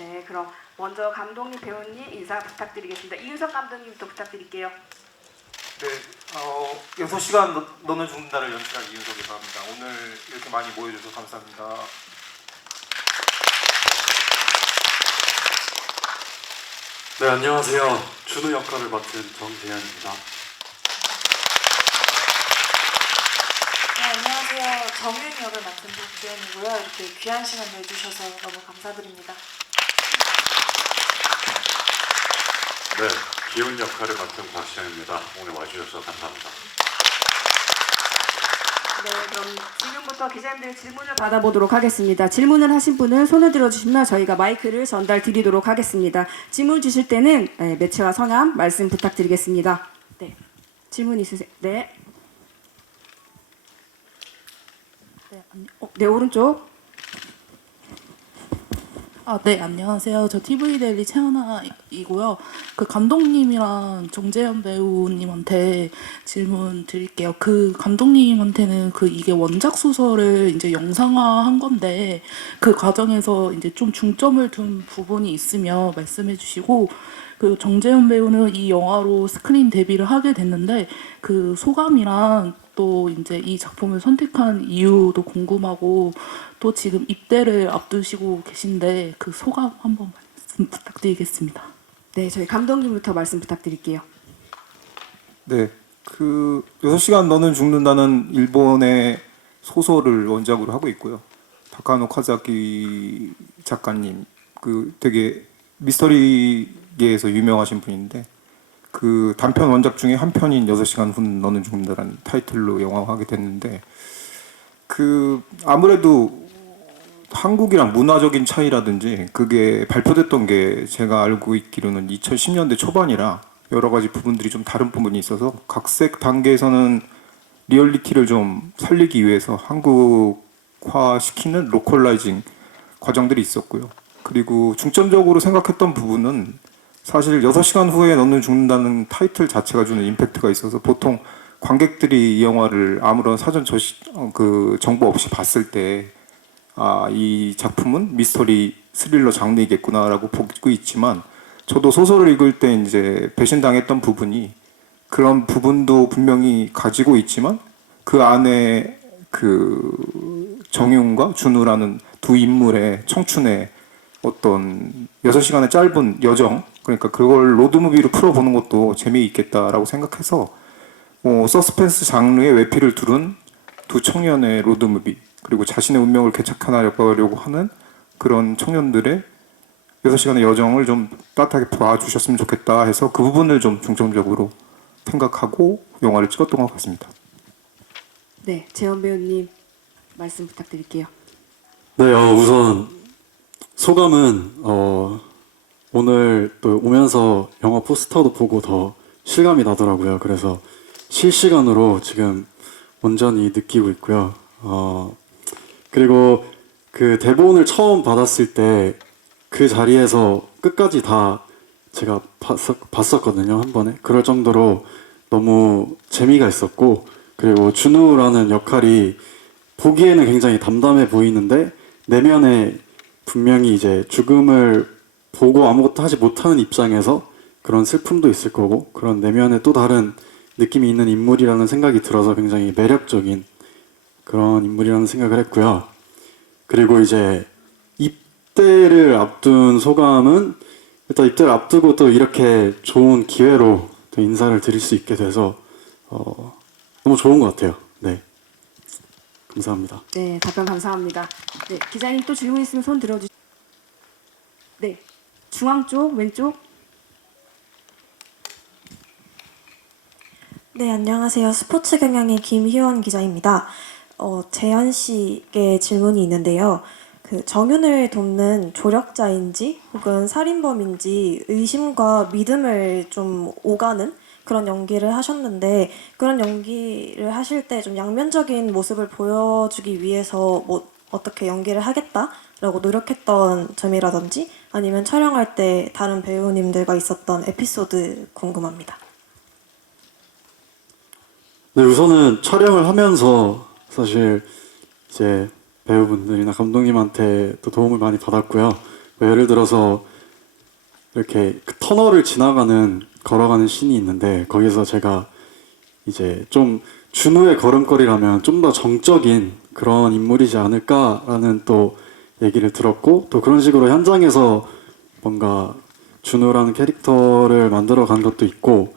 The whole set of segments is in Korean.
네, 그럼 먼저 감독님, 배우님 인사 부탁드리겠습니다. 이윤석 감독님부터 부탁드릴게요. 네, 6시간 너는 죽는다를 연출한 이윤석이라고 합니다. 오늘 이렇게 많이 모여주셔서 감사합니다. 네, 안녕하세요. 준우 역할을 맡은 정재현입니다. 네, 안녕하세요. 정윤 역을 맡은 박주연이고요. 이렇게 귀한 시간 내주셔서 너무 감사드립니다. 네, 기훈 역할을 맡은 박시현입니다. 오늘 와주셔서 감사합니다. 네, 그럼 지금부터 기자님들 질문을 받아보도록 하겠습니다. 질문을 하신 분은 손을 들어주시면 저희가 마이크를 전달 드리도록 하겠습니다. 질문 주실 때는 매체와 성함 말씀 부탁드리겠습니다. 네, 질문 있으세요? 네. 네, 오른쪽. 네, 안녕하세요. 저 TV데일리 최하나이고요. 그 감독님이랑 정재현 배우님한테 질문 드릴게요. 그 감독님한테는 이게 원작 소설을 이제 영상화한 건데 그 과정에서 이제 좀 중점을 둔 부분이 있으면 말씀해 주시고, 그 정재현 배우는 이 영화로 스크린 데뷔를 하게 됐는데 그 소감이랑 또 이제 이 작품을 선택한 이유도 궁금하고, 또 지금 입대를 앞두시고 계신데 그 소감 한번 말씀 부탁드리겠습니다. 네, 저희 감독님부터 말씀 부탁드릴게요. 네, 6시간 너는 죽는다는 일본의 소설을 원작으로 하고 있고요. 다카노 카자키 작가님, 되게 미스터리계에서 유명하신 분인데 그 단편 원작 중에 한 편인 6시간 후 너는 죽는다라는 타이틀로 영화화하게 됐는데, 아무래도 한국이랑 문화적인 차이라든지 그게 발표됐던 게 제가 알고 있기로는 2010년대 초반이라 여러 가지 부분들이 좀 다른 부분이 있어서 각색 단계에서는 리얼리티를 좀 살리기 위해서 한국화시키는 로컬라이징 과정들이 있었고요. 그리고 중점적으로 생각했던 부분은 사실 6시간 후에 너는 죽는다는 타이틀 자체가 주는 임팩트가 있어서 보통 관객들이 이 영화를 아무런 사전 정보 없이 봤을 때 이 작품은 미스터리 스릴러 장르이겠구나라고 보고 있지만, 저도 소설을 읽을 때 이제 배신당했던 부분이 그런 부분도 분명히 가지고 있지만 그 안에 정윤과 준우라는 두 인물의 청춘의 어떤 6시간의 짧은 여정, 그러니까 그걸 로드무비로 풀어보는 것도 재미있겠다라고 생각해서 서스펜스 장르의 외피를 두른 두 청년의 로드무비, 그리고 자신의 운명을 개척하려고 하는 그런 청년들의 6시간의 여정을 좀 따뜻하게 봐주셨으면 좋겠다 해서 그 부분을 좀 중점적으로 생각하고 영화를 찍었던 것 같습니다. 네, 재현 배우님 말씀 부탁드릴게요. 네, 우선 소감은 오늘 또 오면서 영화 포스터도 보고 더 실감이 나더라고요. 그래서 실시간으로 지금 온전히 느끼고 있고요. 그리고 그 대본을 처음 받았을 때 그 자리에서 끝까지 다 제가 봤었거든요, 한 번에. 그럴 정도로 너무 재미가 있었고, 그리고 준우라는 역할이 보기에는 굉장히 담담해 보이는데 내면에 분명히 이제 죽음을 보고 아무것도 하지 못하는 입장에서 그런 슬픔도 있을 거고, 그런 내면에 또 다른 느낌이 있는 인물이라는 생각이 들어서 굉장히 매력적인 그런 인물이라는 생각을 했고요. 그리고 이제 입대를 앞둔 소감은, 일단 입대를 앞두고 또 이렇게 좋은 기회로 또 인사를 드릴 수 있게 돼서 너무 좋은 것 같아요. 네, 감사합니다. 네, 답변 감사합니다. 네, 기자님 또 질문 있으면 손 들어주세요. 네, 중앙 쪽, 왼쪽. 네, 안녕하세요. 스포츠 경향의 김희원 기자입니다. 재현 씨에게 질문이 있는데요. 정윤을 돕는 조력자인지 혹은 살인범인지 의심과 믿음을 좀 오가는 그런 연기를 하셨는데, 그런 연기를 하실 때 좀 양면적인 모습을 보여주기 위해서 어떻게 연기를 하겠다라고 노력했던 점이라든지 아니면 촬영할 때 다른 배우님들과 있었던 에피소드 궁금합니다. 네, 우선은 촬영을 하면서 사실 이제 배우분들이나 감독님한테 또 도움을 많이 받았고요. 예를 들어서 이렇게 그 터널을 걸어가는 씬이 있는데 거기서 제가 이제 좀 준우의 걸음걸이라면 좀 더 정적인 그런 인물이지 않을까라는 또 얘기를 들었고 또 그런 식으로 현장에서 뭔가 준우라는 캐릭터를 만들어 간 것도 있고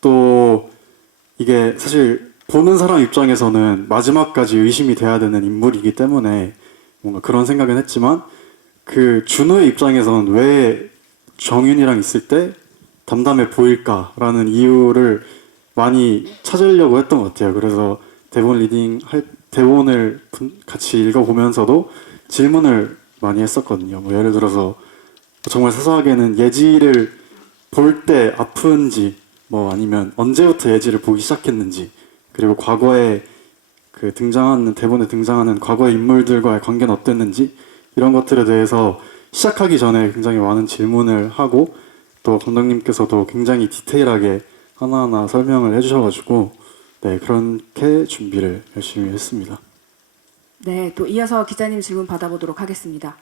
또 이게 사실 보는 사람 입장에서는 마지막까지 의심이 돼야 되는 인물이기 때문에 뭔가 그런 생각은 했지만 그 준우의 입장에서는 왜 정윤이랑 있을 때 담담해 보일까라는 이유를 많이 찾으려고 했던 것 같아요. 그래서 대본을 같이 읽어보면서도 질문을 많이 했었거든요. 뭐 예를 들어서 정말 사소하게는 예지를 볼 때 아픈지 뭐 아니면 언제부터 예지를 보기 시작했는지 그리고 과거에 그 대본에 등장하는 과거의 인물들과의 관계는 어땠는지 이런 것들에 대해서 시작하기 전에 굉장히 많은 질문을 하고 또 감독님께서도 굉장히 디테일하게 하나하나 설명을 해주셔가지고 네 그렇게 준비를 열심히 했습니다. 네, 또 이어서 기자님 질문 받아보도록 하겠습니다.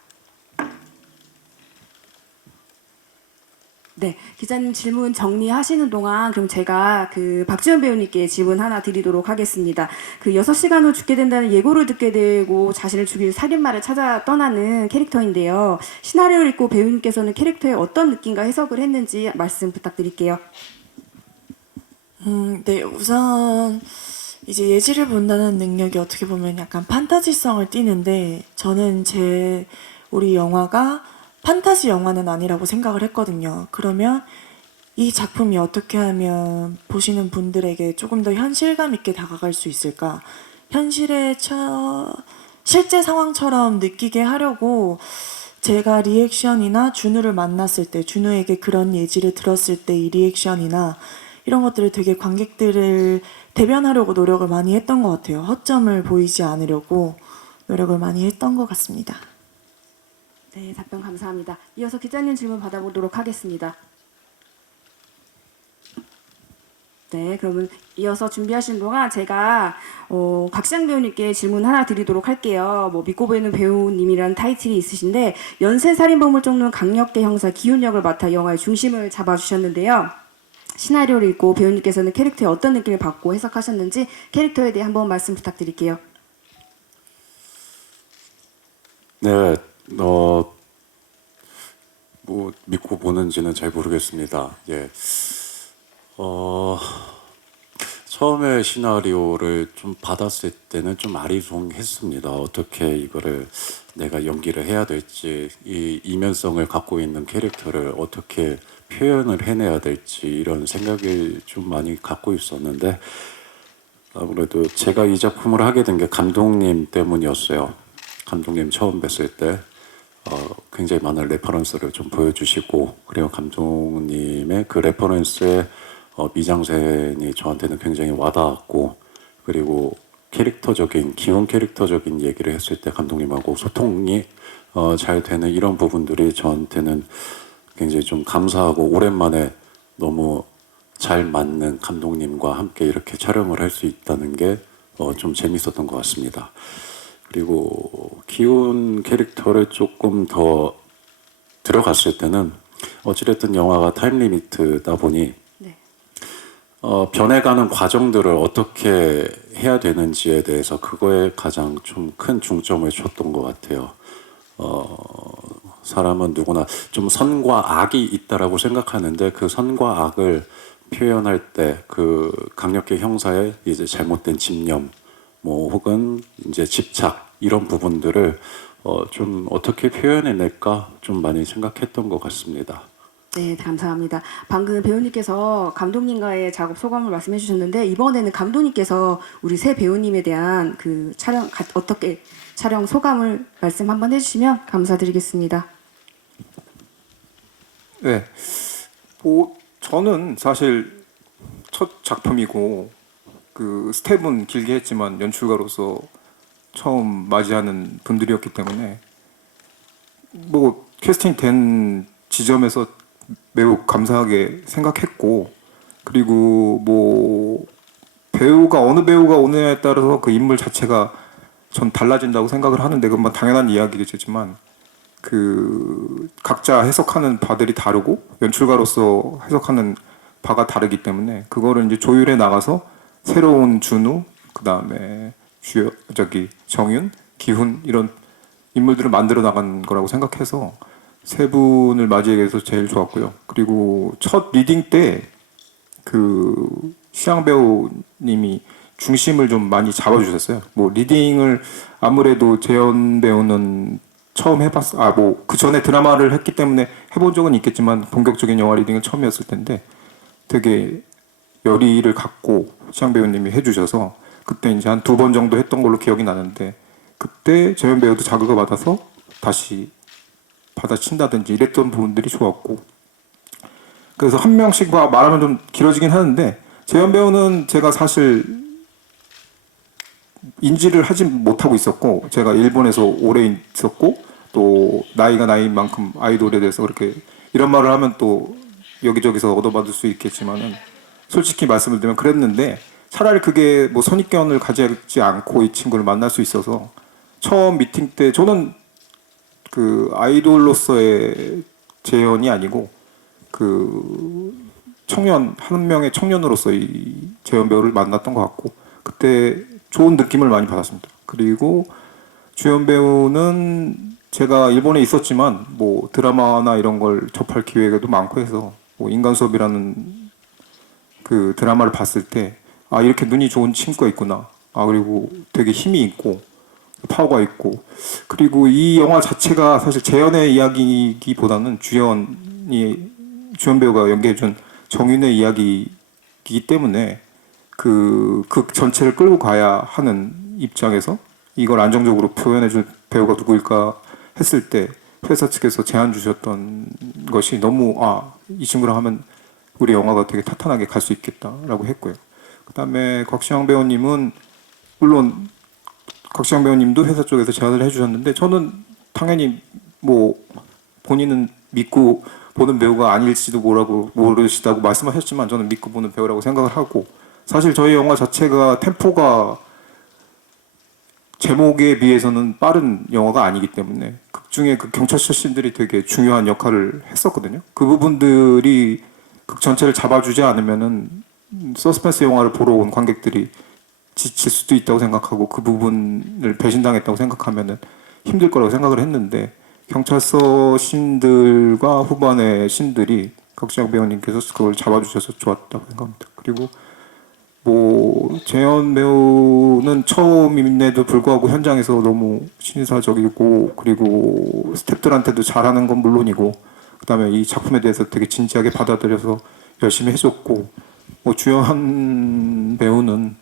네, 기자님 질문 정리하시는 동안 그럼 제가 그 박지원 배우님께 질문 하나 드리도록 하겠습니다. 그 6시간 후 죽게 된다는 예고를 듣게 되고 자신을 죽일 살인마를 찾아 떠나는 캐릭터인데요. 시나리오를 읽고 배우님께서는 캐릭터에 어떤 느낌과 해석을 했는지 말씀 부탁드릴게요. 네, 우선 이제 예지를 본다는 능력이 어떻게 보면 약간 판타지성을 띠는데 저는 우리 영화가 판타지 영화는 아니라고 생각을 했거든요. 그러면 이 작품이 어떻게 하면 보시는 분들에게 조금 더 현실감 있게 다가갈 수 있을까? 실제 상황처럼 느끼게 하려고 제가 리액션이나 준우를 만났을 때, 준우에게 그런 예지를 들었을 때 이 리액션이나 이런 것들을 되게 관객들을 대변하려고 노력을 많이 했던 것 같아요. 허점을 보이지 않으려고 노력을 많이 했던 것 같습니다. 네, 답변 감사합니다. 이어서 기자님 질문 받아보도록 하겠습니다. 네, 그러면 이어서 준비하신 동안 제가 박시영 배우님께 질문 하나 드리도록 할게요. 뭐 믿고 보이는 배우님이라는 타이틀이 있으신데 연쇄살인범을 쫓는 강력계 형사 기훈 역을 맡아 영화의 중심을 잡아주셨는데요. 시나리오를 읽고 배우님께서는 캐릭터에 어떤 느낌을 받고 해석하셨는지 캐릭터에 대해 한번 말씀 부탁드릴게요. 네, 뭐 믿고 보는지는 잘 모르겠습니다. 예, 처음에 시나리오를 좀 받았을 때는 좀 아리송했습니다. 어떻게 이거를 내가 연기를 해야 될지, 이 이면성을 갖고 있는 캐릭터를 어떻게 표현을 해내야 될지 이런 생각을 좀 많이 갖고 있었는데 아무래도 제가 이 작품을 하게 된 게 감독님 때문이었어요. 감독님 처음 뵀을 때 굉장히 많은 레퍼런스를 좀 보여주시고 그리고 감독님의 그 레퍼런스의 미장센이 저한테는 굉장히 와닿았고 그리고 기본 캐릭터적인 얘기를 했을 때 감독님하고 소통이 잘 되는 이런 부분들이 저한테는 굉장히 좀 감사하고 오랜만에 너무 잘 맞는 감독님과 함께 이렇게 촬영을 할 수 있다는 게 좀 재밌었던 것 같습니다. 그리고 기훈 캐릭터를 조금 더 들어갔을 때는 어찌됐든 영화가 타임리미트다 보니 네. 변해가는 과정들을 어떻게 해야 되는지에 대해서 그거에 가장 좀 큰 중점을 줬던 것 같아요. 사람은 누구나 좀 선과 악이 있다라고 생각하는데 그 선과 악을 표현할 때 그 강력계 형사의 이제 잘못된 집념, 뭐 혹은 이제 집착 이런 부분들을 좀 어떻게 표현해낼까 좀 많이 생각했던 것 같습니다. 네, 감사합니다. 방금 배우님께서 감독님과의 작업 소감을 말씀해 주셨는데 이번에는 감독님께서 우리 새 배우님에 대한 그 어떻게 촬영 소감을 말씀 한번 해주시면 감사드리겠습니다. 네, 뭐 저는 사실 첫 작품이고 그 스텝은 길게 했지만 연출가로서 처음 맞이하는 분들이었기 때문에 뭐 캐스팅 된 지점에서 매우 감사하게 생각했고 그리고 뭐 어느 배우가 오느냐에 따라서 그 인물 자체가 전 달라진다고 생각을 하는데 그건 뭐 당연한 이야기겠지만 그 각자 해석하는 바들이 다르고 연출가로서 해석하는 바가 다르기 때문에 그거를 이제 조율해 나가서 새로운 준우, 그 다음에 정윤, 기훈 이런 인물들을 만들어 나간 거라고 생각해서 세 분을 맞이하게 돼서 제일 좋았고요. 그리고 첫 리딩 때 그 시향 배우님이 중심을 좀 많이 잡아주셨어요. 뭐 리딩을 아무래도 재현 배우는 처음 뭐 그 전에 드라마를 했기 때문에 해본 적은 있겠지만 본격적인 영화 리딩은 처음이었을 텐데 되게 열의를 갖고 시향 배우님이 해주셔서 그때 이제 한 2번 정도 했던 걸로 기억이 나는데 그때 재현 배우도 자극을 받아서 다시 받아친다든지 이랬던 부분들이 좋았고 그래서 한 명씩 말하면 좀 길어지긴 하는데 재현 배우는 제가 사실 인지를 하지 못하고 있었고 제가 일본에서 오래 있었고 또 나이가 나이인 만큼 아이돌에 대해서 그렇게 이런 말을 하면 또 여기저기서 얻어받을 수 있겠지만은 솔직히 말씀을 드리면 그랬는데 차라리 그게 뭐 선입견을 가지지 않고 이 친구를 만날 수 있어서 처음 미팅 때 저는 그 아이돌로서의 재현이 아니고 그 청년 한 명의 청년으로서 이 재현 배우를 만났던 것 같고 그때 좋은 느낌을 많이 받았습니다. 그리고 주연 배우는 제가 일본에 있었지만 뭐 드라마나 이런 걸 접할 기회도 많고 해서 뭐 인간 수업이라는 그 드라마를 봤을 때 아 이렇게 눈이 좋은 친구가 있구나. 아 그리고 되게 힘이 있고 파워가 있고 그리고 이 영화 자체가 사실 재현의 이야기이기보다는 주연 배우가 연기해준 정윤의 이야기이기 때문에 그 전체를 끌고 가야 하는 입장에서 이걸 안정적으로 표현해줄 배우가 누구일까 했을 때 회사 측에서 제안 주셨던 것이 너무 이 친구랑 하면 우리 영화가 되게 탄탄하게 갈 수 있겠다라고 했고요. 그다음에 곽시영 배우님은 물론 곽시영 배우님도 회사 쪽에서 제안을 해주셨는데 저는 당연히 뭐 본인은 믿고 보는 배우가 아닐지도 모르시다고 말씀하셨지만 저는 믿고 보는 배우라고 생각을 하고 사실 저희 영화 자체가 템포가 제목에 비해서는 빠른 영화가 아니기 때문에 극중에 그 경찰서 씬들이 되게 중요한 역할을 했었거든요. 그 부분들이 극 전체를 잡아주지 않으면은 서스펜스 영화를 보러 온 관객들이 지칠 수도 있다고 생각하고 그 부분을 배신당했다고 생각하면은 힘들 거라고 생각을 했는데 경찰서 씬들과 후반의 씬들이 곽시영 배우님께서 그걸 잡아주셔서 좋았다고 생각합니다. 그리고 뭐 재현 배우는 처음임에도 불구하고 현장에서 너무 신사적이고 그리고 스태프들한테도 잘하는 건 물론이고 그다음에 이 작품에 대해서 되게 진지하게 받아들여서 열심히 해줬고 뭐 주연 배우는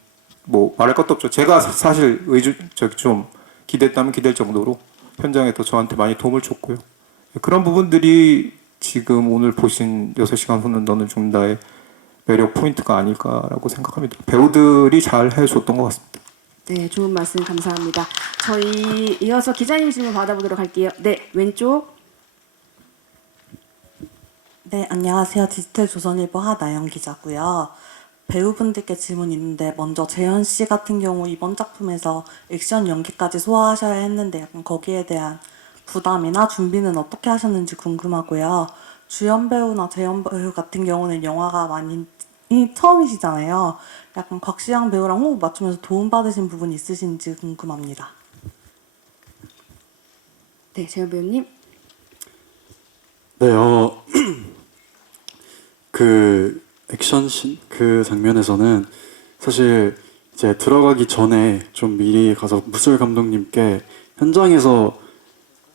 뭐 말할 것도 없죠. 제가 사실 좀 기대했다면 기댈 정도로 현장에 더 저한테 많이 도움을 줬고요. 그런 부분들이 지금 오늘 보신 6시간 후는 너는 죽는다의 매력 포인트가 아닐까라고 생각합니다. 배우들이 잘 해줬던 것 같습니다. 네, 좋은 말씀 감사합니다. 저희 이어서 기자님 질문 받아보도록 할게요. 네, 왼쪽. 네, 안녕하세요. 디지털 조선일보 하나영 기자고요. 배우분들께 질문이 있는데 먼저 재현 씨 같은 경우 이번 작품에서 액션 연기까지 소화하셔야 했는데 약간 거기에 대한 부담이나 준비는 어떻게 하셨는지 궁금하고요. 주연 배우나 재현 배우 같은 경우는 영화가 많이 처음이시잖아요. 약간 곽시영 배우랑 호흡 맞추면서 도움받으신 부분 있으신지 궁금합니다. 네, 재현 배우님. 네, 그 액션씬 그 장면에서는 사실 이제 들어가기 전에 좀 미리 가서 무술 감독님께 현장에서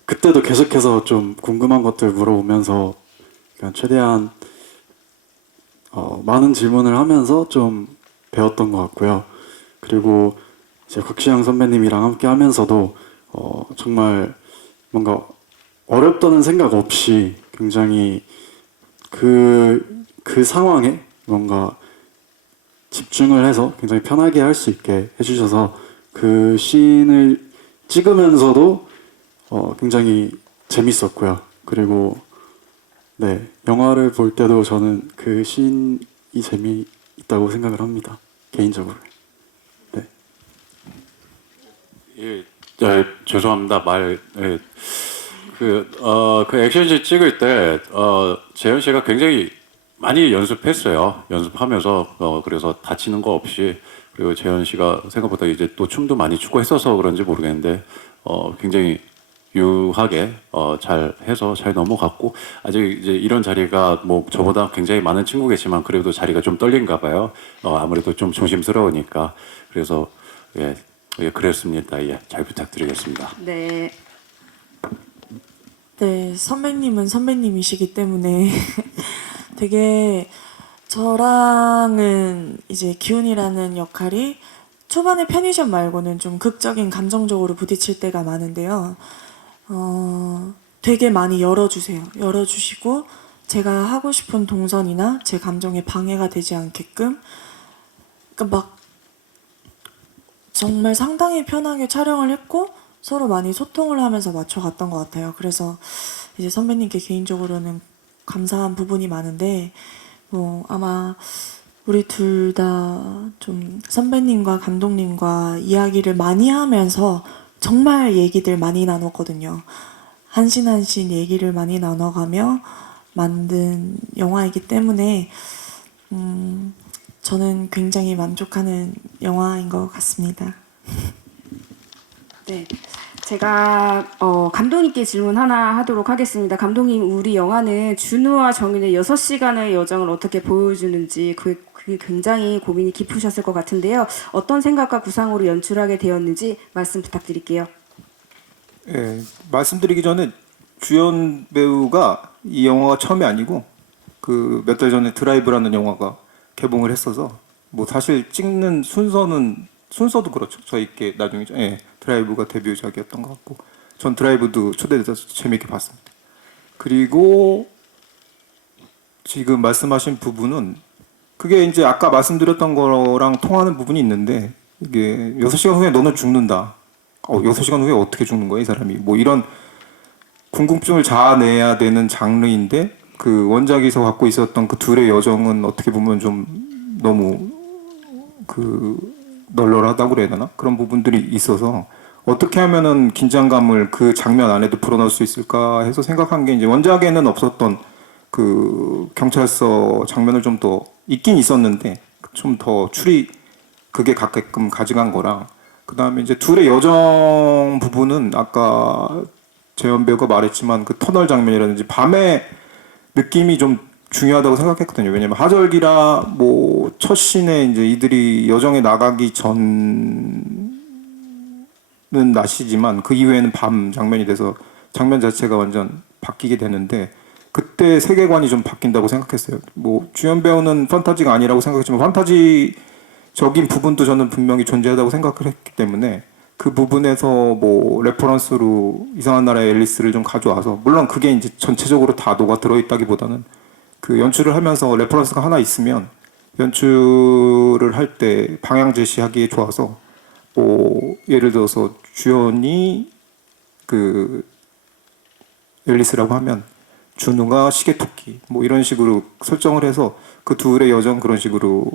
그때도 계속해서 좀 궁금한 것들 물어보면서 그냥 최대한 많은 질문을 하면서 좀 배웠던 것 같고요. 그리고 이제 곽시영 선배님이랑 함께 하면서도 정말 뭔가 어렵다는 생각 없이 굉장히 그 상황에 뭔가 집중을 해서 굉장히 편하게 할 수 있게 해주셔서 그 씬을 찍으면서도 굉장히 재밌었고요. 그리고 네, 영화를 볼 때도 저는 그 씬이 재미있다고 생각을 합니다. 개인적으로. 네. 예, 죄송합니다. 그 액션씬 찍을 때, 재현 씨가 굉장히 많이 연습했어요. 연습하면서, 그래서 다치는 거 없이, 그리고 재현 씨가 생각보다 이제 또 춤도 많이 추고 했어서 그런지 모르겠는데, 굉장히 유하게, 잘 해서 잘 넘어갔고, 아직 이제 이런 자리가 뭐 저보다 굉장히 많은 친구겠지만, 그래도 자리가 좀 떨린가 봐요. 아무래도 좀 조심스러우니까. 그래서, 예, 그랬습니다. 예, 잘 부탁드리겠습니다. 네. 네, 선배님은 선배님이시기 때문에 되게 저랑은 이제 기훈이라는 역할이 초반에 편의점 말고는 좀 극적인 감정적으로 부딪힐 때가 많은데요. 되게 많이 열어주세요. 열어주시고 제가 하고 싶은 동선이나 제 감정에 방해가 되지 않게끔 그러니까 막 정말 상당히 편하게 촬영을 했고 서로 많이 소통을 하면서 맞춰갔던 것 같아요. 그래서 이제 선배님께 개인적으로는 감사한 부분이 많은데 뭐 아마 우리 둘 다 좀 선배님과 감독님과 이야기를 많이 하면서 정말 얘기들 많이 나눴거든요. 한신 한신 얘기를 많이 나눠가며 만든 영화이기 때문에 저는 굉장히 만족하는 영화인 것 같습니다. 네. 제가 감독님께 질문 하나 하도록 하겠습니다. 감독님, 우리 영화는 준우와 정윤의 6시간의 여정을 어떻게 보여주는지 그 굉장히 고민이 깊으셨을 것 같은데요. 어떤 생각과 구상으로 연출하게 되었는지 말씀 부탁드릴게요. 예, 말씀드리기 전에 주연 배우가 이 영화가 처음이 아니고 그 몇 달 전에 드라이브라는 영화가 개봉을 했어서 뭐 사실 찍는 순서도 그렇죠. 저희께 나중에 드라이브가 데뷔작이었던 것 같고 전 드라이브도 초대돼서 재밌게 봤습니다. 그리고 지금 말씀하신 부분은 그게 이제 아까 말씀드렸던 거랑 통하는 부분이 있는데 이게 6시간 후에 너는 죽는다. 6시간 후에 어떻게 죽는 거야 이 사람이. 뭐 이런 궁금증을 자아내야 되는 장르인데 그 원작에서 갖고 있었던 그 둘의 여정은 어떻게 보면 좀 너무 그 널널하다고 그래야 되나? 그런 부분들이 있어서 어떻게 하면은 긴장감을 그 장면 안에도 불어넣을 수 있을까 해서 생각한 게 이제 원작에는 없었던 그 경찰서 장면을 좀 더 있긴 있었는데 좀 더 그게 가게끔 가져간 거랑 그 다음에 이제 둘의 여정 부분은 아까 재현 배우가 말했지만 그 터널 장면이라든지 밤의 느낌이 좀 중요하다고 생각했거든요. 왜냐면 하절기라 뭐 첫 씬에 이제 이들이 여정에 나가기 전은 낮이지만 그 이후에는 밤 장면이 돼서 장면 자체가 완전 바뀌게 되는데 그때 세계관이 좀 바뀐다고 생각했어요. 뭐 주연 배우는 판타지가 아니라고 생각했지만 판타지적인 부분도 저는 분명히 존재하다고 생각을 했기 때문에 그 부분에서 뭐 레퍼런스로 이상한 나라의 앨리스를 좀 가져와서 물론 그게 이제 전체적으로 다 녹아 들어있다기보다는 그 연출을 하면서 레퍼런스가 하나 있으면 연출을 할 때 방향 제시하기에 좋아서 뭐 예를 들어서 주연이 그 앨리스라고 하면 준우가 시계토끼 뭐 이런 식으로 설정을 해서 그 둘의 여정 그런 식으로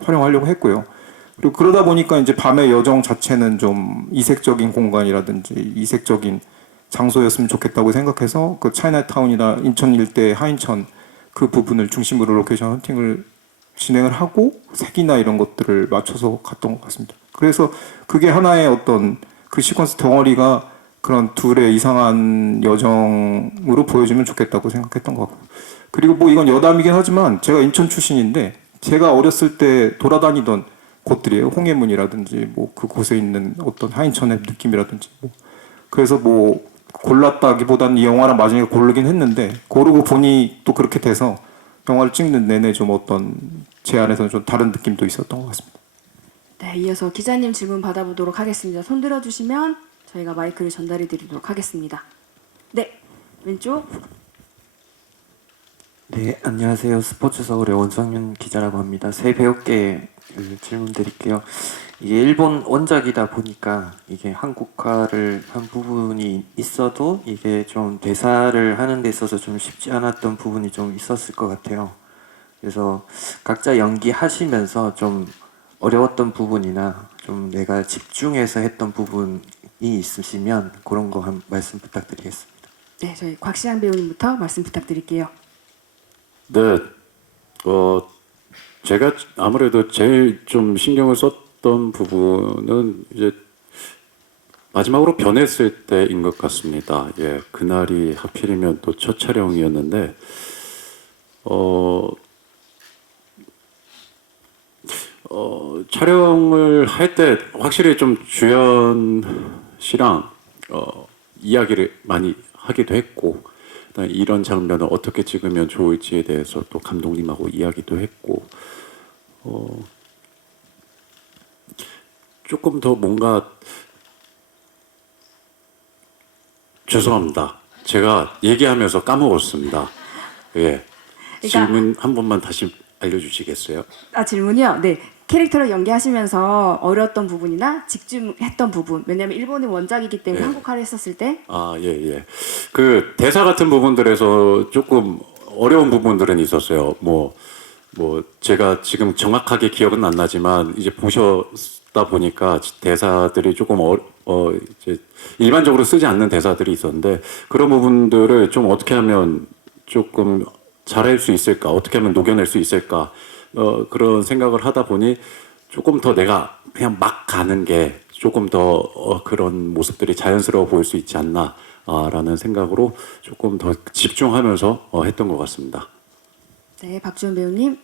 활용하려고 했고요. 그리고 그러다 보니까 이제 밤의 여정 자체는 좀 이색적인 공간이라든지 이색적인 장소였으면 좋겠다고 생각해서 그 차이나타운이나 인천 일대 하인천 그 부분을 중심으로 로케이션 헌팅을 진행을 하고 색이나 이런 것들을 맞춰서 갔던 것 같습니다. 그래서 그게 하나의 어떤 그 시퀀스 덩어리가 그런 둘의 이상한 여정으로 보여주면 좋겠다고 생각했던 것 같고 그리고 뭐 이건 여담이긴 하지만 제가 인천 출신인데 제가 어렸을 때 돌아다니던 곳들이에요. 홍해문이라든지 뭐 그곳에 있는 어떤 하인천의 느낌이라든지 뭐 그래서 뭐 골랐다기보다는 이 영화를 마지막에 고르긴 했는데 고르고 보니 또 그렇게 돼서 영화를 찍는 내내 좀 어떤 제 안에서는 좀 다른 느낌도 있었던 것 같습니다. 네, 이어서 기자님 질문 받아보도록 하겠습니다. 손 들어주시면 저희가 마이크를 전달해 드리도록 하겠습니다. 네, 왼쪽. 네, 안녕하세요. 스포츠서울의 원성윤 기자라고 합니다. 새 배우께 질문 드릴게요. 이게 일본 원작이다 보니까 이게 한국화를 한 부분이 있어도 이게 좀 대사를 하는 데 있어서 좀 쉽지 않았던 부분이 좀 있었을 것 같아요. 그래서 각자 연기하시면서 좀 어려웠던 부분이나 좀 내가 집중해서 했던 부분이 있으시면 그런 거 한 말씀 부탁드리겠습니다. 네, 저희 곽시양 배우님부터 말씀 부탁드릴게요. 네, 제가 아무래도 제일 좀 신경을 썼던 부분은 이제 마지막으로 변했을 때인 것 같습니다. 예, 그날이 하필이면 또 첫 촬영이었는데, 촬영을 할 때 확실히 좀 주연 씨랑 이야기를 많이 하기도 했고, 그다음에 이런 장면을 어떻게 찍으면 좋을지에 대해서 또 감독님하고 이야기도 했고, 조금 더 뭔가 죄송합니다. 제가 얘기하면서 까먹었습니다. 예. 그러니까- 질문 한 번만 다시 알려주시겠어요? 질문이요. 네. 캐릭터를 연기하시면서 어려웠던 부분이나 집중했던 부분. 왜냐하면 일본이 원작이기 때문에 네. 한국화를 했었을 때 아, 예, 예. 그 대사 같은 부분들에서 조금 어려운 부분들은 있었어요. 뭐 제가 지금 정확하게 기억은 안 나지만 이제 보셨다 보니까 대사들이 조금 이제 일반적으로 쓰지 않는 대사들이 있었는데 그런 부분들을 좀 어떻게 하면 조금 잘할 수 있을까? 어떻게 하면 녹여낼 수 있을까? 그런 생각을 하다 보니 조금 더 내가 그냥 막 가는 게 조금 더 그런 모습들이 자연스러워 보일 수 있지 않나 라는 생각으로 조금 더 집중하면서 했던 것 같습니다. 네, 박주현 배우님.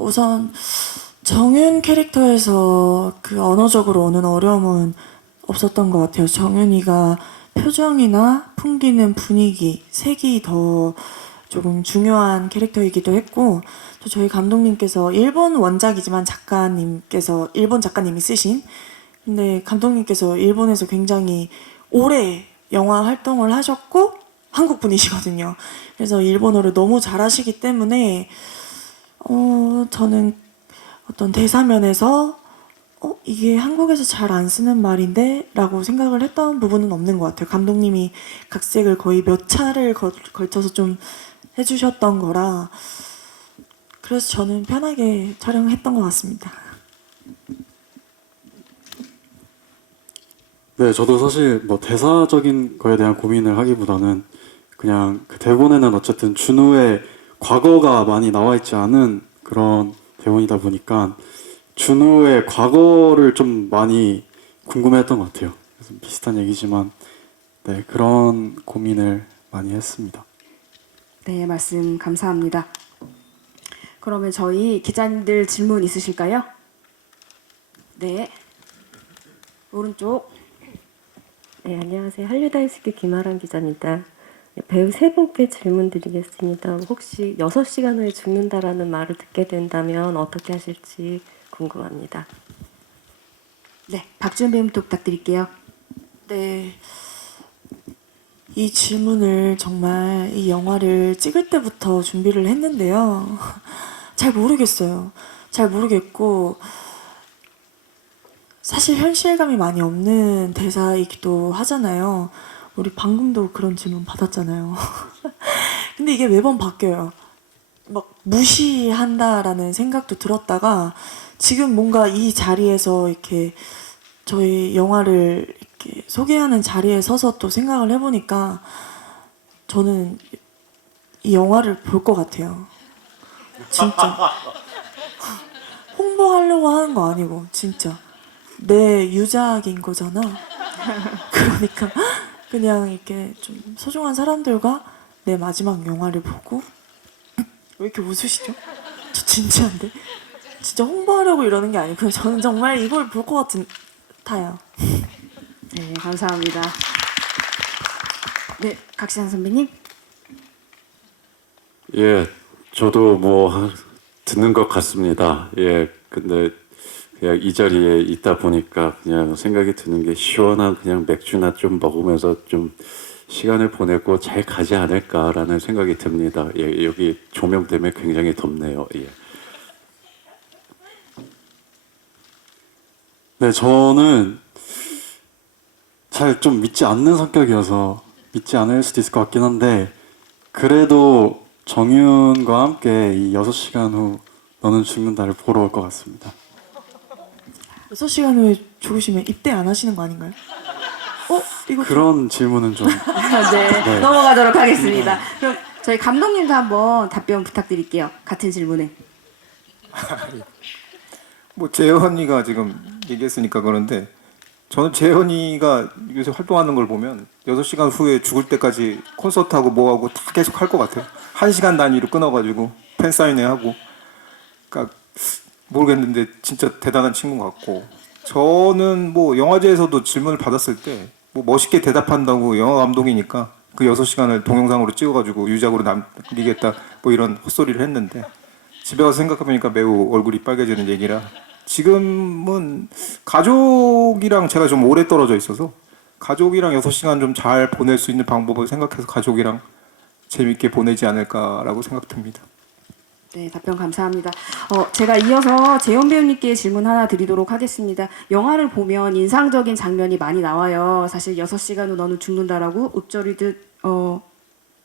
우선 정윤 캐릭터에서 그 언어적으로 오는 어려움은 없었던 것 같아요. 정윤이가 표정이나 풍기는 분위기, 색이 더 조금 중요한 캐릭터이기도 했고, 또 저희 감독님께서 일본 원작이지만 일본 작가님이 쓰신, 근데 감독님께서 일본에서 굉장히 오래 영화 활동을 하셨고 한국 분이시거든요. 그래서 일본어를 너무 잘하시기 때문에 저는 어떤 대사면에서 이게 한국에서 잘 안 쓰는 말인데 라고 생각을 했던 부분은 없는 것 같아요. 감독님이 각색을 거의 몇 차를 걸쳐서 좀 해주셨던 거라, 그래서 저는 편하게 촬영했던 것 같습니다. 네, 저도 사실 뭐 대사적인 거에 대한 고민을 하기보다는 그냥 그 대본에는 어쨌든 준우의 과거가 많이 나와 있지 않은 그런 대본이다 보니까 준우의 과거를 좀 많이 궁금해했던 것 같아요. 그래서 비슷한 얘기지만 네, 그런 고민을 많이 했습니다. 네, 말씀 감사합니다. 그러면 저희 기자님들 질문 있으실까요? 네. 오른쪽. 네, 안녕하세요. 한류다이스키 김아람 기자입니다. 배우 세 분께 질문 드리겠습니다. 혹시 6시간 후에 죽는다라는 말을 듣게 된다면 어떻게 하실지 궁금합니다. 네, 박주현 배우님도 부탁드릴게요. 네. 이 질문을 정말 이 영화를 찍을 때부터 준비를 했는데요. 잘 모르겠어요. 잘 모르겠고, 사실 현실감이 많이 없는 대사이기도 하잖아요. 우리 방금도 그런 질문 받았잖아요. 근데 이게 매번 바뀌어요. 막 무시한다라는 생각도 들었다가 지금 뭔가 이 자리에서 이렇게 저희 영화를 이렇게 소개하는 자리에 서서 또 생각을 해보니까 저는 이 영화를 볼 것 같아요. 진짜. 홍보하려고 하는 거 아니고 진짜 내 유작인 거잖아. 그러니까 그냥 이렇게 좀 소중한 사람들과 내 마지막 영화를 보고. 왜 이렇게 웃으시죠? 저 진지한데? 진짜 홍보하려고 이러는 게 아니고 저는 정말 이걸 볼 것 같아요. 네, 감사합니다. 네, 각시장 선배님. 예, 저도 듣는 것 같습니다. 예, 근데 그냥 이 자리에 있다 보니까 그냥 생각이 드는 게 시원한 그냥 맥주나 좀 먹으면서 좀 시간을 보내고 잘 가지 않을까라는 생각이 듭니다. 예, 여기 조명 때문에 굉장히 덥네요. 예. 네, 저는 잘 좀 믿지 않는 성격이어서 믿지 않을 수도 있을 것 같긴 한데, 그래도 정윤과 함께 이 6시간 후 너는 죽는다를 보러 올 것 같습니다. 6시간 후에 죽으시면 입대 안 하시는 거 아닌가요? 이거 그런 질문은 좀 네, 네. 넘어가도록 하겠습니다. 그럼 저희 감독님도 한번 답변 부탁드릴게요. 같은 질문에. 뭐 재현이가 지금 얘기했으니까 그런데 저는 재현이가 요새 활동하는 걸 보면 6시간 후에 죽을 때까지 콘서트하고 뭐하고 다 계속 할 것 같아요. 1시간 단위로 끊어가지고 팬사인회 하고. 그러니까 모르겠는데 진짜 대단한 친구 같고, 저는 뭐 영화제에서도 질문을 받았을 때 뭐 멋있게 대답한다고, 영화 감독이니까 그 6시간을 동영상으로 찍어가지고 유작으로 남기겠다 뭐 이런 헛소리를 했는데, 집에 와서 생각해보니까 매우 얼굴이 빨개지는 얘기라, 지금은 가족이랑 제가 좀 오래 떨어져 있어서 가족이랑 6시간 좀 잘 보낼 수 있는 방법을 생각해서 가족이랑 재밌게 보내지 않을까라고 생각됩니다. 네, 답변 감사합니다. 제가 이어서 재현 배우님께 질문 하나 드리도록 하겠습니다. 영화를 보면 인상적인 장면이 많이 나와요. 사실 6시간 후 너는 죽는다라고 읊조리듯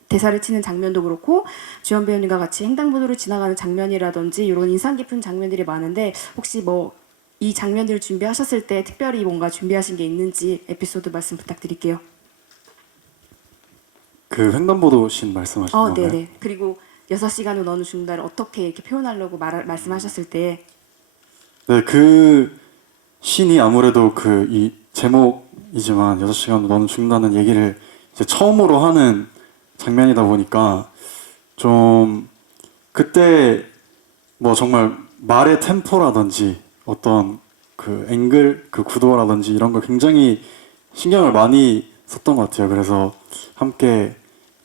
대사를 치는 장면도 그렇고, 주연 배우님과 같이 횡단보도를 지나가는 장면이라든지 이런 인상 깊은 장면들이 많은데, 혹시 뭐 이 장면들을 준비하셨을 때 특별히 뭔가 준비하신 게 있는지 에피소드 말씀 부탁드릴게요. 그 횡단보도 씬 말씀하시는 건가요? 네네. 그리고 6시간 후 너는 죽는다를 어떻게 이렇게 표현하려고 말씀하셨을 때. 네, 그 씬이 아무래도 그 이 제목이지만 6시간 후 너는 죽는다는 얘기를 이제 처음으로 하는 장면이다 보니까 좀 그때 뭐 정말 말의 템포라든지 어떤 그 앵글, 그 구도라든지 이런 걸 굉장히 신경을 많이 썼던 것 같아요. 그래서 함께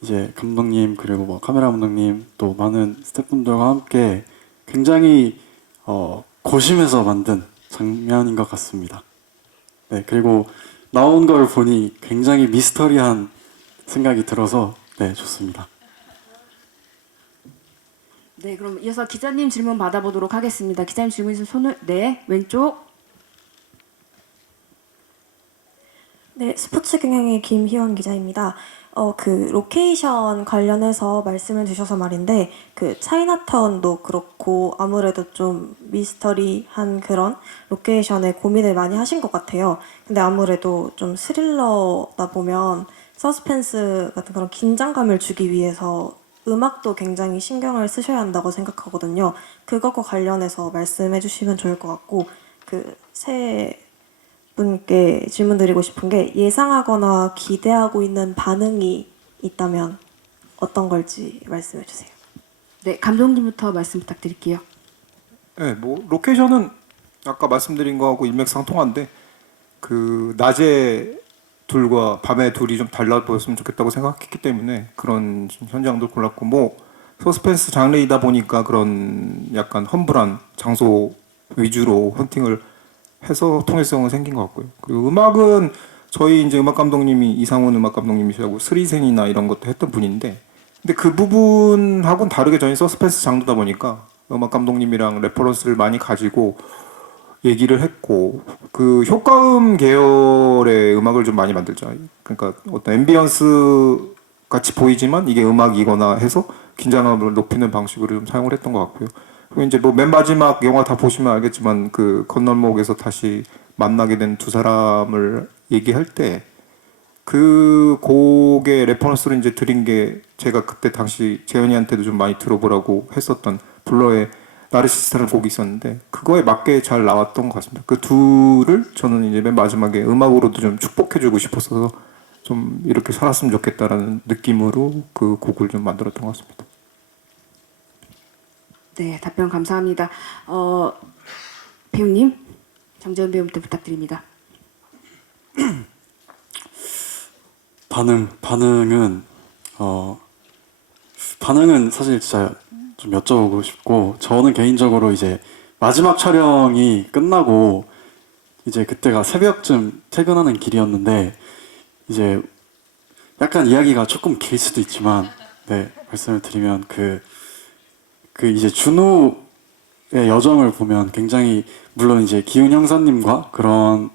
이제 감독님 그리고 뭐 카메라 감독님 또 많은 스태프분들과 함께 굉장히 고심해서 만든 장면인 것 같습니다. 네, 그리고 나온 걸 보니 굉장히 미스터리한 생각이 들어서 네, 좋습니다. 네, 그럼 이어서 기자님 질문 받아보도록 하겠습니다. 기자님 질문 있으면 손을, 네, 왼쪽. 네, 스포츠 경향의 김희원 기자입니다. 그 로케이션 관련해서 말씀을 주셔서 말인데, 그 차이나타운도 그렇고 아무래도 좀 미스터리한 그런 로케이션에 고민을 많이 하신 것 같아요. 근데 아무래도 좀 스릴러다 보면 서스펜스 같은 그런 긴장감을 주기 위해서 음악도 굉장히 신경을 쓰셔야 한다고 생각하거든요. 그것과 관련해서 말씀해 주시면 좋을 것 같고, 그 세 분께 질문드리고 싶은 게, 예상하거나 기대하고 있는 반응이 있다면 어떤 걸지 말씀해 주세요. 네, 감독님부터 말씀 부탁드릴게요. 네, 뭐 로케이션은 아까 말씀드린 거하고 일맥상통한데, 그 낮에 둘과 밤에 둘이 좀 달라 보였으면 좋겠다고 생각했기 때문에 그런 현장도 골랐고, 뭐 서스펜스 장르이다 보니까 그런 약간 험블한 장소 위주로 헌팅을 해서 통일성은 생긴 것 같고요. 그리고 음악은 저희 이제 음악 감독님이 이상훈 음악 감독님이시라고 스리생이나 이런 것도 했던 분인데, 근데 그 부분하고는 다르게 저희 서스펜스 장르다 보니까 음악 감독님이랑 레퍼런스를 많이 가지고 얘기를 했고, 그 효과음 계열의 음악을 좀 많이 만들자. 그러니까 어떤 앰비언스 같이 보이지만 이게 음악이거나 해서 긴장감을 높이는 방식으로 좀 사용을 했던 것 같고요. 그리고 이제 뭐 맨 마지막 영화 다 보시면 알겠지만 그 건널목에서 다시 만나게 된 두 사람을 얘기할 때 그 곡의 레퍼런스를 이제 드린 게, 제가 그때 당시 재현이한테도 좀 많이 들어보라고 했었던 블러의 나르시스트라는 곡이 있었는데, 그거에 맞게 잘 나왔던 것 같습니다. 그 둘을 저는 이제 맨 마지막에 음악으로도 좀 축복해주고 싶었어서 좀 이렇게 살았으면 좋겠다라는 느낌으로 그 곡을 좀 만들었던 것 같습니다. 네, 답변 감사합니다. 배우님, 정재훈 배우부터 부탁드립니다. 반응은 사실 진짜 좀 여쭤보고 싶고, 저는 개인적으로 이제 마지막 촬영이 끝나고 이제 그때가 새벽쯤 퇴근하는 길이었는데, 이제 약간 이야기가 조금 길 수도 있지만 네, 말씀을 드리면 그 이제 준우의 여정을 보면 굉장히, 물론 이제 기훈 형사님과 그런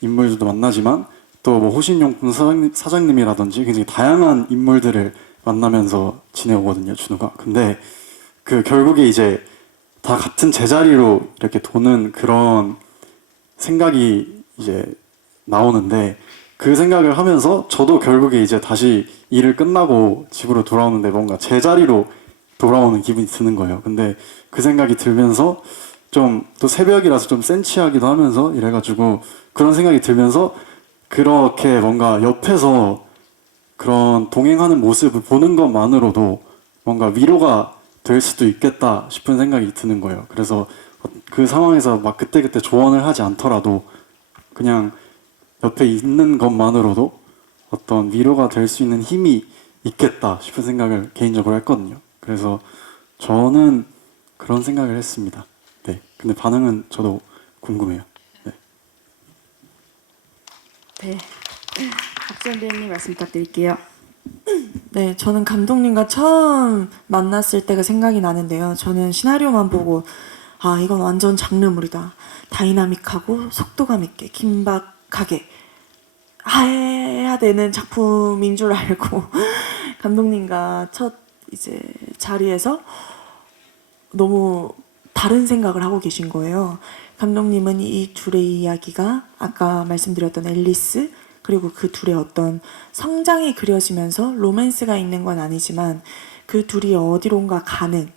인물들도 만나지만 또 뭐 호신용품 사장님이라든지 굉장히 다양한 인물들을 만나면서 지내오거든요, 준우가. 근데 그 결국에 이제 다 같은 제자리로 이렇게 도는 그런 생각이 이제 나오는데, 그 생각을 하면서 저도 결국에 이제 다시 일을 끝나고 집으로 돌아오는데 뭔가 제자리로 돌아오는 기분이 드는 거예요. 근데 그 생각이 들면서 좀 또 새벽이라서 좀 센치하기도 하면서 이래가지고 그런 생각이 들면서 그렇게 뭔가 옆에서 그런 동행하는 모습을 보는 것만으로도 뭔가 위로가 될 수도 있겠다 싶은 생각이 드는 거예요. 그래서 그 상황에서 막 그때그때 조언을 하지 않더라도 그냥 옆에 있는 것만으로도 어떤 위로가 될 수 있는 힘이 있겠다 싶은 생각을 개인적으로 했거든요. 그래서 저는 그런 생각을 했습니다. 네. 근데 반응은 저도 궁금해요. 네. 네. 박지원 배우님 말씀 부탁드릴게요. 네, 저는 감독님과 처음 만났을 때가 생각이 나는데요. 저는 시나리오만 보고 아, 이건 완전 장르물이다. 다이나믹하고 속도감 있게 긴박하게 해야 되는 작품인 줄 알고 감독님과 첫 이제 자리에서 너무 다른 생각을 하고 계신 거예요. 감독님은 이 둘의 이야기가 아까 말씀드렸던 앨리스 그리고 그 둘의 어떤 성장이 그려지면서 로맨스가 있는 건 아니지만 그 둘이 어디론가 가는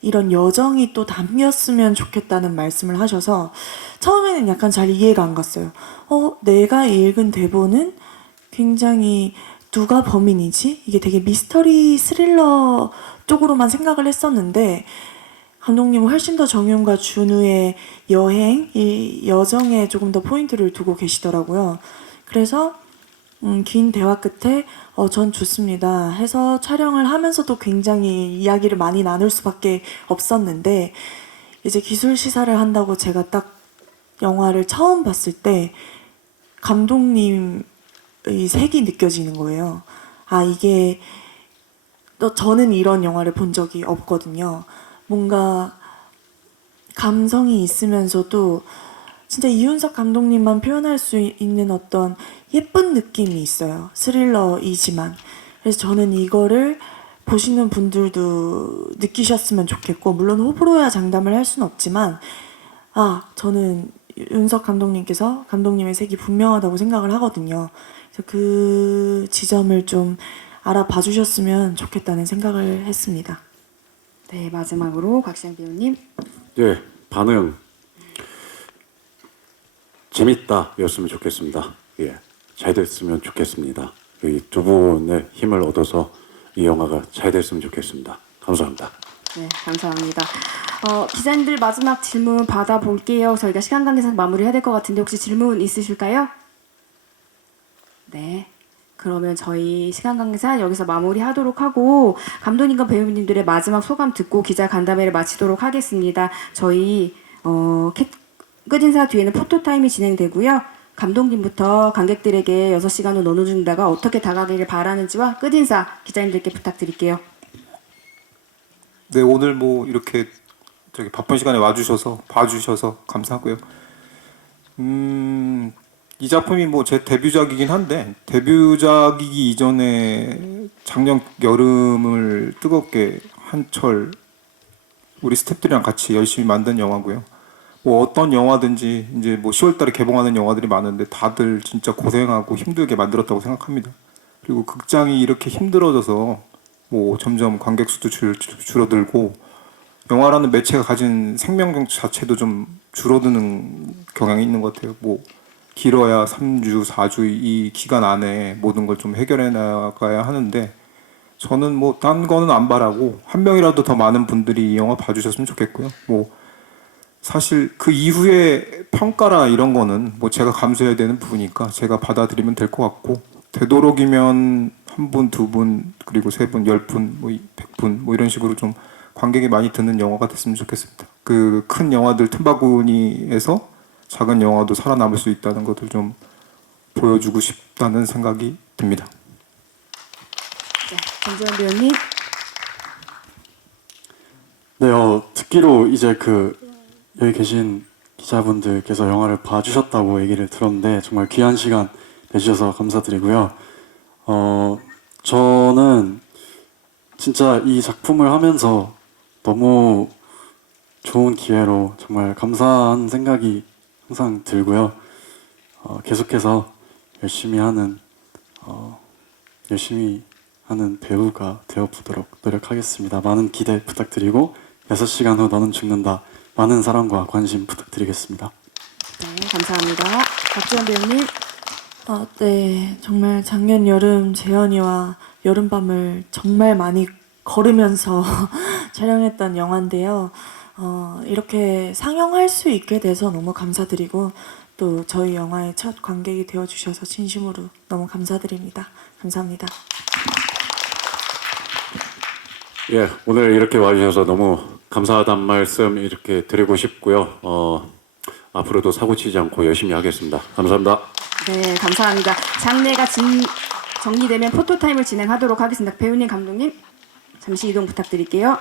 이런 여정이 또 담겼으면 좋겠다는 말씀을 하셔서 처음에는 약간 잘 이해가 안 갔어요. 내가 읽은 대본은 굉장히 누가 범인이지? 이게 되게 미스터리 스릴러 쪽으로만 생각을 했었는데 감독님은 훨씬 더 정윤과 준우의 여행, 이 여정에 조금 더 포인트를 두고 계시더라고요. 그래서 긴 대화 끝에 전 좋습니다 해서 촬영을 하면서도 굉장히 이야기를 많이 나눌 수밖에 없었는데 이제 기술 시사를 한다고 제가 딱 영화를 처음 봤을 때 감독님의 색이 느껴지는 거예요. 아, 이게 저는 이런 영화를 본 적이 없거든요. 뭔가 감성이 있으면서도 진짜 이윤석 감독님만 표현할 수 있는 어떤 예쁜 느낌이 있어요. 스릴러이지만. 그래서 저는 이거를 보시는 분들도 느끼셨으면 좋겠고 물론 호불호야 장담을 할 수는 없지만 저는 윤석 감독님께서 감독님의 색이 분명하다고 생각을 하거든요. 그래서 그 지점을 좀 알아봐 주셨으면 좋겠다는 생각을 했습니다. 네, 마지막으로 곽시영 배우님. 네, 반응 재밌다였으면 좋겠습니다. 예, 잘 됐으면 좋겠습니다. 이 두 분의 힘을 얻어서 이 영화가 잘 됐으면 좋겠습니다. 감사합니다. 네, 감사합니다. 기자님들 마지막 질문 받아볼게요. 저희가 시간 관계상 마무리해야 될 것 같은데 혹시 질문 있으실까요? 네. 그러면 저희 시간 관계상 여기서 마무리하도록 하고 감독님과 배우님들의 마지막 소감 듣고 기자 간담회를 마치도록 하겠습니다. 저희 끝인사 뒤에는 포토타임이 진행되고요. 감독님부터 관객들에게 6시간을 나눠준다가 어떻게 다가가기를 바라는지와 끝인사 기자님들께 부탁드릴게요. 네, 오늘 뭐 이렇게 바쁜 시간에 와주셔서 봐주셔서 감사하고요. 이 작품이 뭐 제 데뷔작이긴 한데 데뷔작이기 이전에 작년 여름을 뜨겁게 한철 우리 스태프들이랑 같이 열심히 만든 영화고요. 뭐 어떤 영화든지 이제 뭐 10월달에 개봉하는 영화들이 많은데 다들 진짜 고생하고 힘들게 만들었다고 생각합니다. 그리고 극장이 이렇게 힘들어져서 뭐 점점 관객 수도 줄어들고 영화라는 매체가 가진 생명력 자체도 좀 줄어드는 경향이 있는 것 같아요. 뭐 길어야 3주, 4주 이 기간 안에 모든 걸 좀 해결해 나가야 하는데 저는 뭐 딴 거는 안 바라고 한 명이라도 더 많은 분들이 이 영화 봐주셨으면 좋겠고요. 뭐 사실 그 이후에 평가라 이런 거는 뭐 제가 감수해야 되는 부분이니까 제가 받아들이면 될 것 같고 되도록이면 1분, 2분, 그리고 3분, 10분, 뭐 100분 뭐 이런 식으로 좀 관객이 많이 드는 영화가 됐으면 좋겠습니다. 그 큰 영화들 틈바구니에서 작은 영화도 살아남을 수 있다는 것을 좀 보여주고 싶다는 생각이 듭니다. 네, 정지원 배우님. 네, 듣기로 이제 여기 계신 기자분들께서 영화를 봐주셨다고 얘기를 들었는데 정말 귀한 시간 내주셔서 감사드리고요. 저는 진짜 이 작품을 하면서 너무 좋은 기회로 정말 감사한 생각이 항상 들고요. 계속해서 열심히 하는 배우가 되어보도록 노력하겠습니다. 많은 기대 부탁드리고 6시간 후 너는 죽는다. 많은 사랑과 관심 부탁드리겠습니다. 네, 감사합니다. 박지원 배우님. 네, 정말 작년 여름 재현이와 여름밤을 정말 많이 걸으면서 촬영했던 영화인데요. 이렇게 상영할 수 있게 돼서 너무 감사드리고 또 저희 영화의 첫 관객이 되어주셔서 진심으로 너무 감사드립니다. 감사합니다. 예, 오늘 이렇게 와주셔서 너무 감사하다는 말씀 이렇게 드리고 싶고요. 앞으로도 사고치지 않고 열심히 하겠습니다. 감사합니다. 네, 감사합니다. 장례가 정리되면 포토타임을 진행하도록 하겠습니다. 배우님, 감독님, 잠시 이동 부탁드릴게요.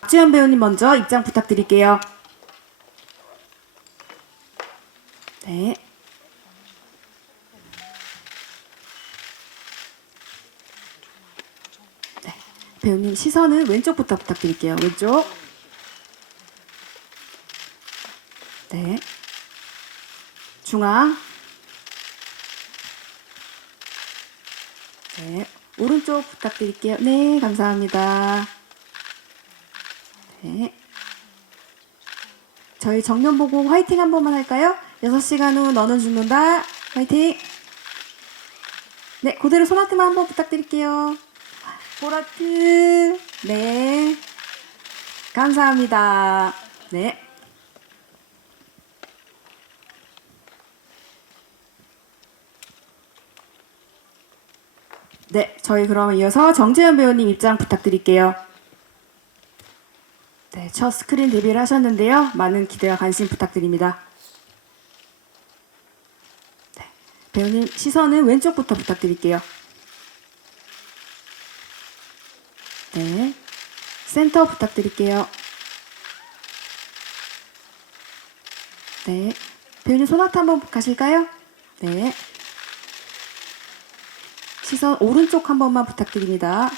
박지원 배우님 먼저 입장 부탁드릴게요. 네. 네. 배우님 시선은 왼쪽부터 부탁드릴게요. 왼쪽. 네. 중앙. 네. 오른쪽 부탁드릴게요. 네, 감사합니다. 네. 저희 정면 보고 화이팅 한 번만 할까요? 6시간 후 너는 죽는다. 화이팅. 네, 그대로 손아트만 한번 부탁드릴게요. 보라트. 네. 감사합니다. 네. 네, 저희 그럼 이어서 정재현 배우님 입장 부탁드릴게요. 네, 첫 스크린 데뷔를 하셨는데요. 많은 기대와 관심 부탁드립니다. 네, 배우님 시선은 왼쪽부터 부탁드릴게요. 네, 센터 부탁드릴게요. 네, 배우님 손아트 한번 가실까요? 네, 시선 오른쪽 한 번만 부탁드립니다.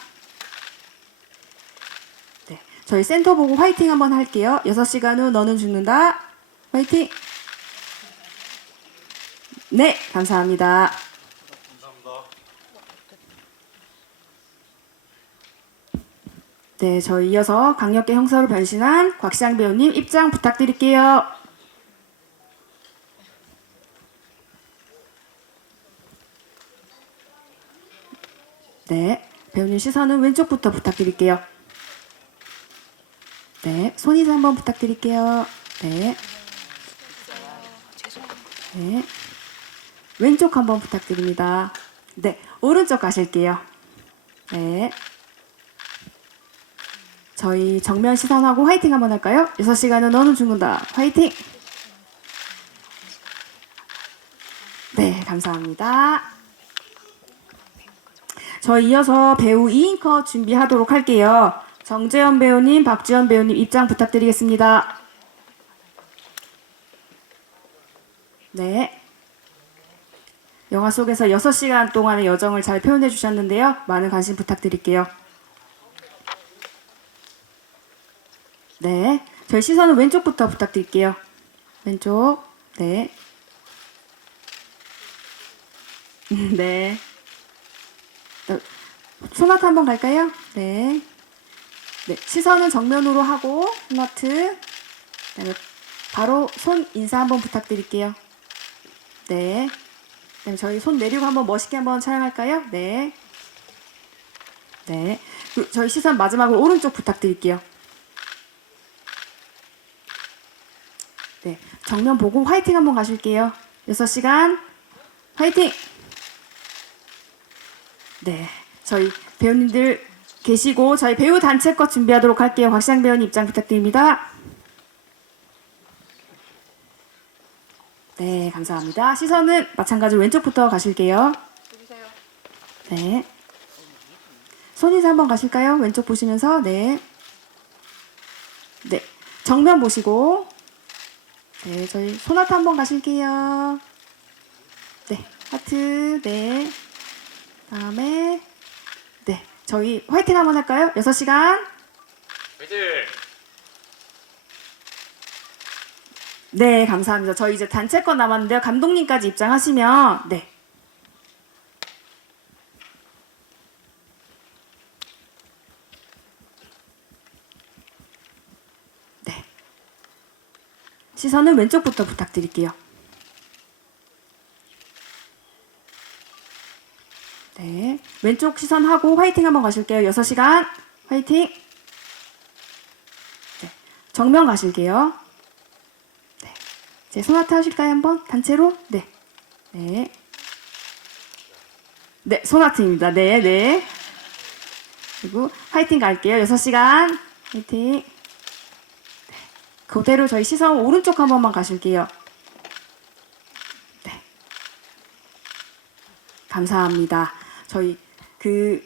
네, 저희 센터 보고 화이팅 한번 할게요. 6시간 후 너는 죽는다. 화이팅. 네, 감사합니다. 네, 저희 이어서 강력계 형사로 변신한 곽시장 배우님 입장 부탁드릴게요. 네, 배우님 시선은 왼쪽부터 부탁드릴게요. 네, 손이도 한번 부탁드릴게요. 네. 네. 왼쪽 한번 부탁드립니다. 네, 오른쪽 가실게요. 네. 저희 정면 시선하고 화이팅 한번 할까요? 6시간은 너는 죽는다. 화이팅! 네, 감사합니다. 저희 이어서 배우 2인 컷 준비하도록 할게요. 정재현 배우님, 박지원 배우님 입장 부탁드리겠습니다. 네. 영화 속에서 6시간 동안의 여정을 잘 표현해 주셨는데요. 많은 관심 부탁드릴게요. 네. 저희 시선은 왼쪽부터 부탁드릴게요. 왼쪽. 네. 네. 손아트 한번 갈까요? 네. 네. 시선은 정면으로 하고 손아트. 그다음에 바로 손 인사 한번 부탁드릴게요. 네. 그다음에 저희 손 내리고 한번 멋있게 한번 촬영할까요? 네. 네. 그리고 저희 시선 마지막으로 오른쪽 부탁드릴게요. 네. 정면 보고 화이팅 한번 가실게요. 6시간 화이팅! 네. 저희 배우님들 계시고 저희 배우 단체 것 준비하도록 할게요. 곽시장 배우님 입장 부탁드립니다. 네, 감사합니다. 시선은 마찬가지로 왼쪽부터 가실게요. 네. 손인사 한번 가실까요? 왼쪽 보시면서 네. 네. 정면 보시고 네, 저희 손아트 한번 가실게요. 네. 하트. 네. 다음에 네. 저희 화이팅 한번 할까요? 6시간. 화이팅! 네, 감사합니다. 저희 이제 단체권 남았는데요. 감독님까지 입장하시면 네. 네. 시선은 왼쪽부터 부탁드릴게요. 네. 왼쪽 시선하고 화이팅 한번 가실게요. 6시간. 화이팅. 네. 정면 가실게요. 네. 이제 소나트 하실까요? 한번 단체로? 네. 네. 네, 소나트입니다. 네, 네. 그리고 화이팅 갈게요. 6시간. 화이팅. 네. 그대로 저희 시선 오른쪽 한 번만 가실게요. 네. 감사합니다. 저희 그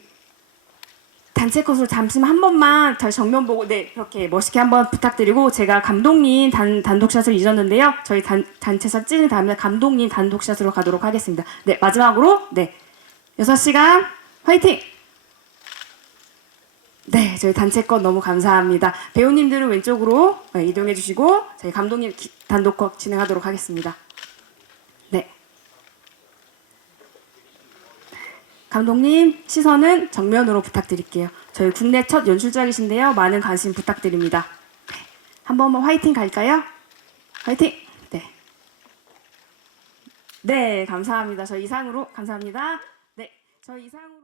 단체 컷으로 잠시만 한 번만 잘 정면 보고 네 그렇게 멋있게 한번 부탁드리고 제가 감독님 단독샷을 잊었는데요. 저희 단체샷 찍은 다음에 감독님 단독샷으로 가도록 하겠습니다. 네 마지막으로 네 6시간 화이팅! 네 저희 단체 컷 너무 감사합니다. 배우님들은 왼쪽으로 이동해 주시고 저희 감독님 단독 컷 진행하도록 하겠습니다. 네. 감독님 시선은 정면으로 부탁드릴게요. 저희 국내 첫 연출작이신데요. 많은 관심 부탁드립니다. 네. 한 번만 화이팅 갈까요? 화이팅! 네. 네, 감사합니다. 저희 이상으로 감사합니다. 네, 저희 이상으로